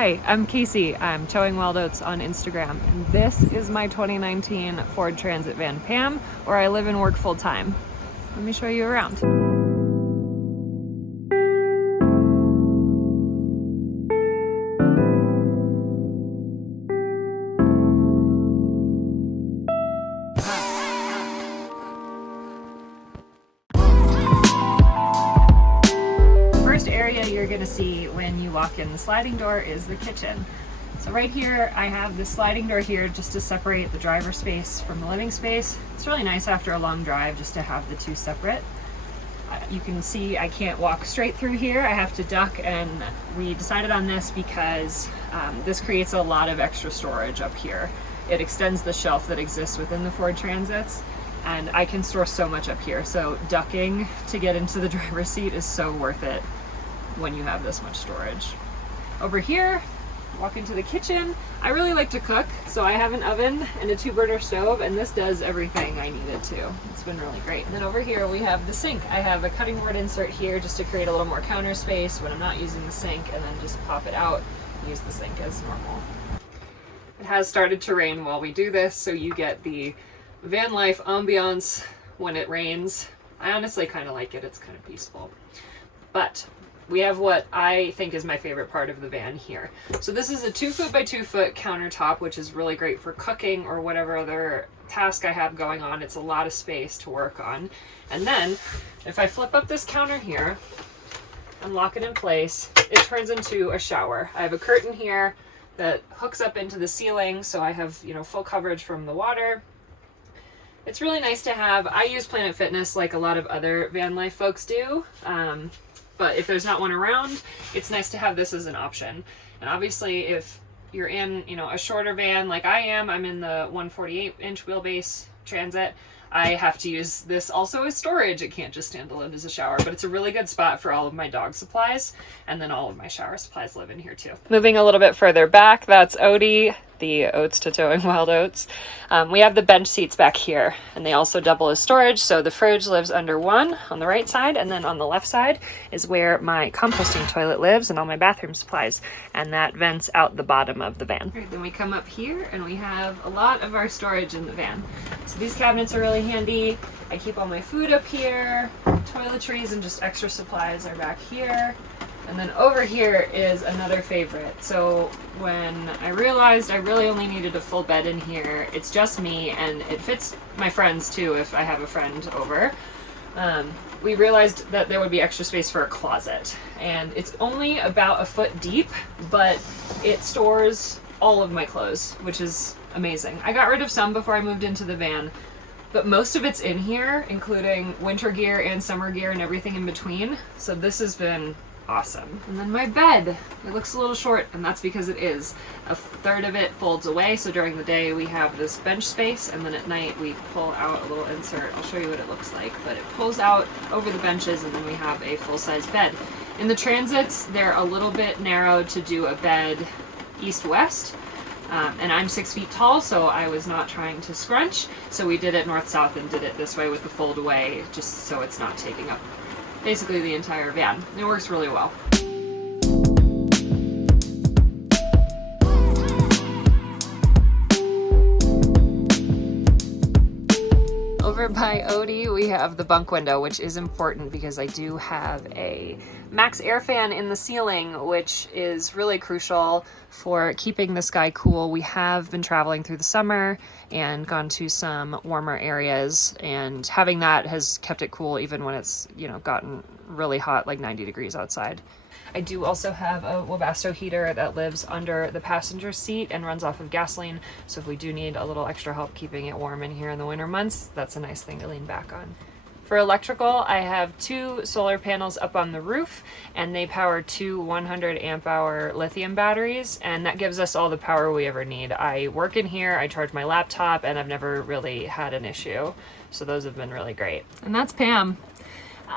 Hi, I'm Casey. I'm Towing Wild Oats on Instagram, and this is my 2019 Ford Transit van Pam, where I live and work full time. Let me show you around. Area you're going to see when you walk in the sliding door is the kitchen. So right here I have the sliding door here just to separate the driver space from the living space. It's really nice after a long drive just to have the two separate. You can see I can't walk straight through here. I have to duck, and we decided on this because this creates a lot of extra storage up here. It extends the shelf that exists within the Ford Transits, and I can store so much up here. So ducking to get into the driver's seat is so worth it when you have this much storage. Over here, walk into the kitchen. I really like to cook, so I have an oven and a 2-burner stove, and this does everything I need it to. It's been really great. And then over here we have the sink. I have a cutting board insert here just to create a little more counter space when I'm not using the sink, and then just pop it out and use the sink as normal. It has started to rain while we do this, so you get the van life ambiance when it rains. I honestly kind of like it. It's kind of peaceful. But we have what I think is my favorite part of the van here. So this is a 2-foot by 2-foot countertop, which is really great for cooking or whatever other task I have going on. It's a lot of space to work on. And then if I flip up this counter here and lock it in place, it turns into a shower. I have a curtain here that hooks up into the ceiling, so I have, full coverage from the water. It's really nice to have. I use Planet Fitness like a lot of other van life folks do. But if there's not one around, it's nice to have this as an option. And obviously if you're in, a shorter van like I am, I'm in the 148-inch wheelbase Transit, I have to use this also as storage. It can't just stand alone as a shower, but it's a really good spot for all of my dog supplies. And then all of my shower supplies live in here too. Moving a little bit further back, that's Odie, the Oats to Towing Wild Oats. We have the bench seats back here, and they also double as storage. So the fridge lives under one on the right side, and then on the left side is where my composting toilet lives and all my bathroom supplies, and that vents out the bottom of the van. Right, then we come up here and we have a lot of our storage in the van. So these cabinets are really handy. I keep all my food up here. Toiletries and just extra supplies are back here. And then over here is another favorite. So when I realized I really only needed a full bed in here, it's just me, and it fits my friends too if I have a friend over. We realized that there would be extra space for a closet, and it's only about 1 foot deep, but it stores all of my clothes, which is amazing. I got rid of some before I moved into the van, but most of it's in here, including winter gear and summer gear and everything in between. So this has been awesome. And then my bed, it looks a little short, and that's because it is. 1/3 of it folds away, so during the day we have this bench space, and then at night we pull out a little insert. I'll show you what it looks like, but it pulls out over the benches, and then we have a full-size bed. In the Transits, they're a little bit narrow to do a bed east-west, and I'm 6 feet tall, so I was not trying to scrunch, so we did it north-south and did it this way with the fold away, just so it's not taking up basically the entire van. It works really well. Over by Odie, we have the bunk window, which is important because I do have a max air fan in the ceiling, which is really crucial for keeping the sky cool. We have been traveling through the summer and gone to some warmer areas, and having that has kept it cool even when it's, gotten really hot, like 90 degrees outside. I do also have a Webasto heater that lives under the passenger seat and runs off of gasoline, so if we do need a little extra help keeping it warm in here in the winter months, that's a nice thing to lean back on. For electrical, I have 2 solar panels up on the roof, and they power 2 100 amp hour lithium batteries, and that gives us all the power we ever need. I work in here, I charge my laptop, and I've never really had an issue, so those have been really great. And that's Pam.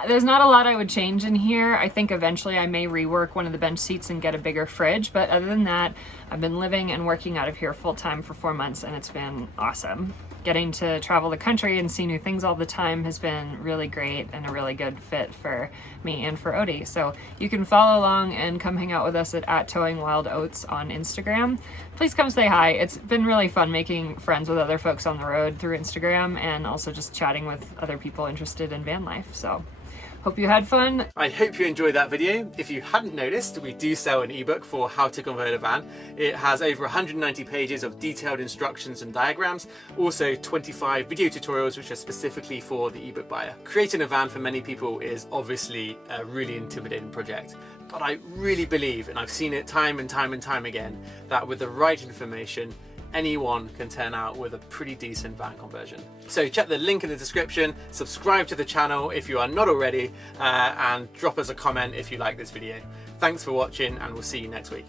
There's not a lot I would change in here. I think eventually I may rework one of the bench seats and get a bigger fridge, but other than that, I've been living and working out of here full time for 4 months, and it's been awesome. getting to travel the country and see new things all the time has been really great and a really good fit for me and for Odie. So you can follow along and come hang out with us at Towing Wild Oats on Instagram. Please come say hi. It's been really fun making friends with other folks on the road through Instagram and also just chatting with other people interested in van life. So hope you had fun. I hope you enjoyed that video. If you hadn't noticed, we do sell an ebook for how to convert a van. It has over 190 pages of detailed instructions and diagrams, also 25 video tutorials which are specifically for the ebook buyer. Creating a van for many people is obviously a really intimidating project, but I really believe, and I've seen it time and time and time again, that with the right information, anyone can turn out with a pretty decent van conversion. So check the link in the description, subscribe to the channel if you are not already, and drop us a comment if you like this video. Thanks for watching, and we'll see you next week.